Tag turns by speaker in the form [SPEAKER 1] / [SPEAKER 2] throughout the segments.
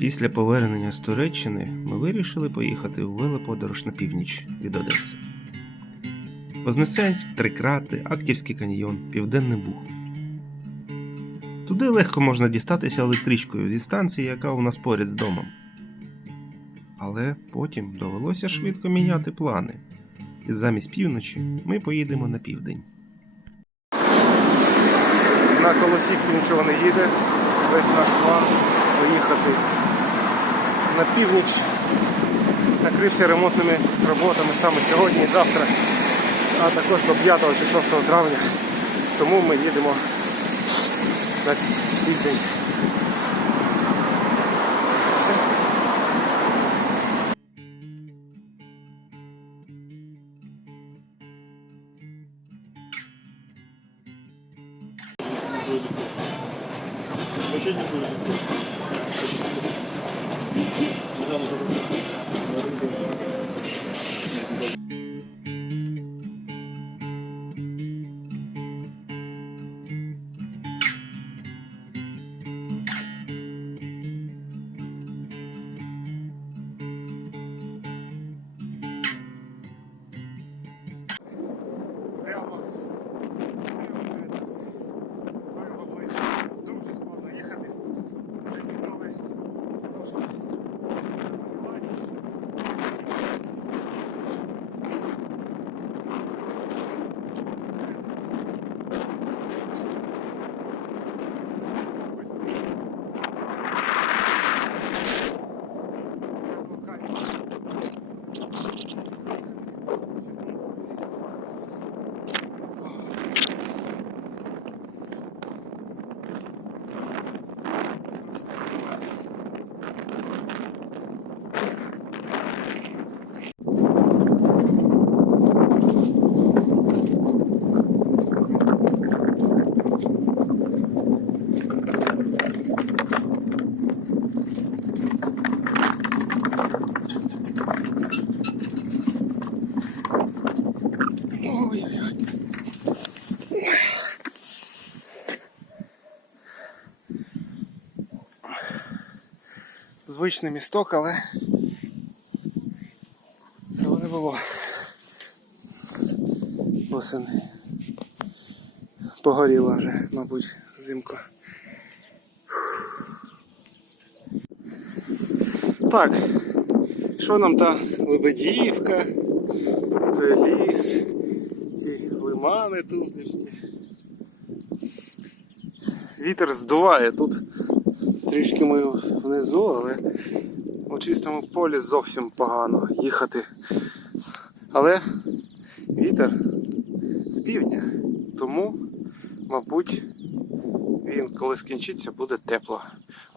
[SPEAKER 1] Після повернення з Туреччини ми вирішили поїхати у велоподорож на північ від Одеси. Вознесенськ, Трикрати, Актівський каньйон, Південний Буг. Туди легко можна дістатися електричкою зі станції, яка у нас поряд з домом. Але потім довелося швидко міняти плани. І замість півночі ми поїдемо на південь.
[SPEAKER 2] На колосівку нічого не їде. Весь наш план поїхати на північ. Накрився ремонтними роботами саме сьогодні і завтра, а також до 5 чи 6 травня. Тому ми їдемо на південь. Звичний місток, але цього не було. Осень погоріла вже, мабуть, взимку. Так, що нам та Лебедівка, це ліс, ці лимани тузлішні. Вітер здуває тут. Трішки ми внизу, але у чистому полі зовсім погано їхати. Але вітер з півдня, тому, мабуть, він коли скінчиться, буде тепло.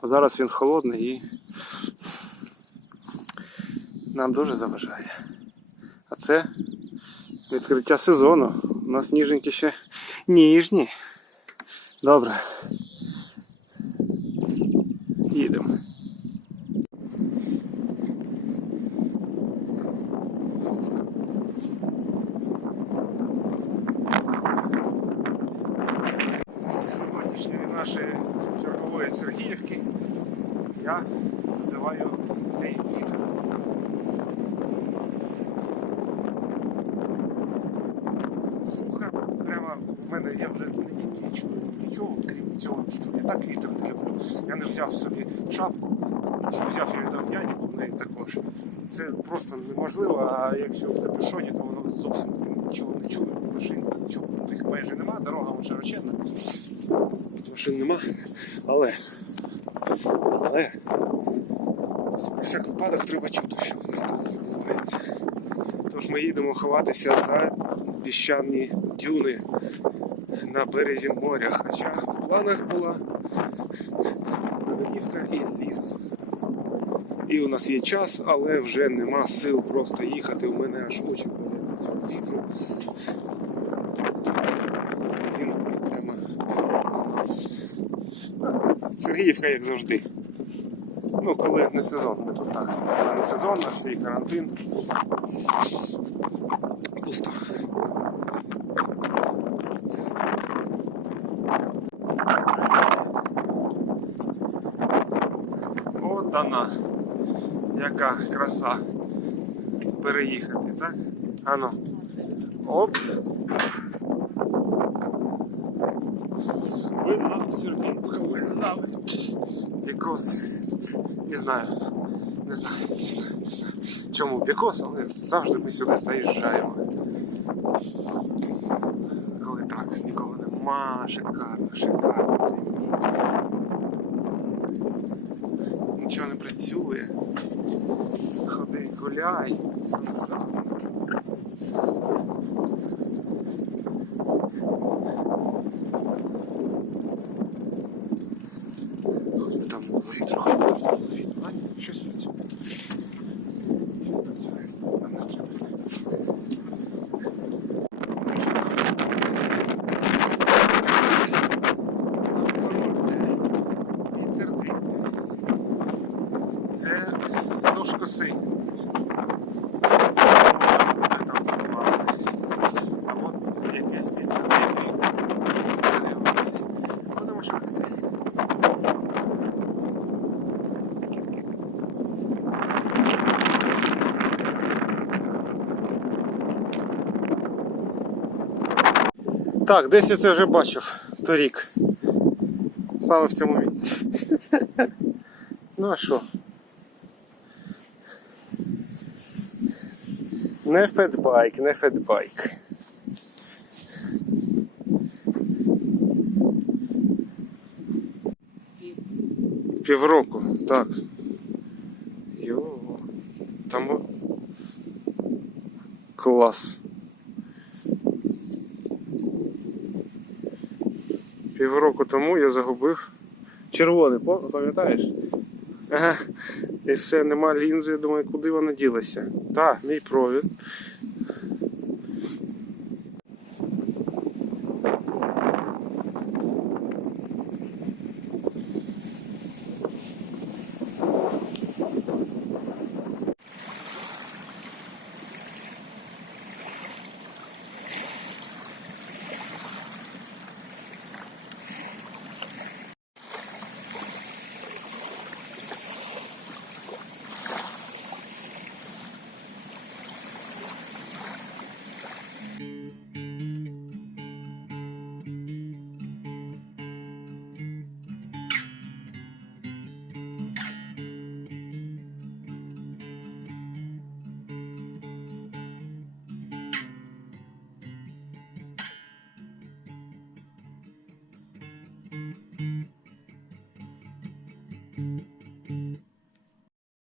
[SPEAKER 2] А зараз він холодний і нам дуже заважає. А це відкриття сезону. У нас ніженькі ще ніжні. Добре. Називаю цей вітер. Слухай, прямо в мене я вже не, чую нічого, крім цього вітру. Я так вітер не люблю. Я не взяв собі шапку, що взяв я дерев'яні, в неї також. Це просто неможливо, а якщо в капюшоні, то воно зовсім нічого не чує. Машин нічого тих майже нема, дорога широченна. Машин нема. Але, але про всяк випадок треба чути, що відбувається. Тож ми їдемо ховатися за піщані дюни на березі моря. Хоча в планах була Лебедівка і ліс. І у нас є час, але вже нема сил просто їхати. У мене аж очі болять вітру. Він прямо у нас. Сергіївка, як завжди. Ну, коли не сезон, ми тут так. Коли не сезон, наш свій карантин. Пусто. От дана. Яка краса переїхати, так? Ано. Оп. Ви на серфінг виграли. Бікос. Не знаю. Не знаю, не знаю, не знаю. Чому бікос, але завжди ми сюди заїжджаємо. Коли так, нікого нема, шикарно, шикарно це місце. Нічого не працює. Ходи, гуляй. Хоч би там було трохи. Видно, а? Щось працює. Щось працює. А не треба. Вітер звідти. Це вздовж коси. А от якесь місце знайти. Будемо шукати. Так, десь я це вже бачив торік. Саме в цьому місці. Ну а що? Не фетбайк, не фетбайк. Півроку, так. Йо. Там. Клас. Півроку тому я загубив червоний, пам'ятаєш? Ага. І все, нема лінзи, думаю, куди вона ділася. Так, мій провід.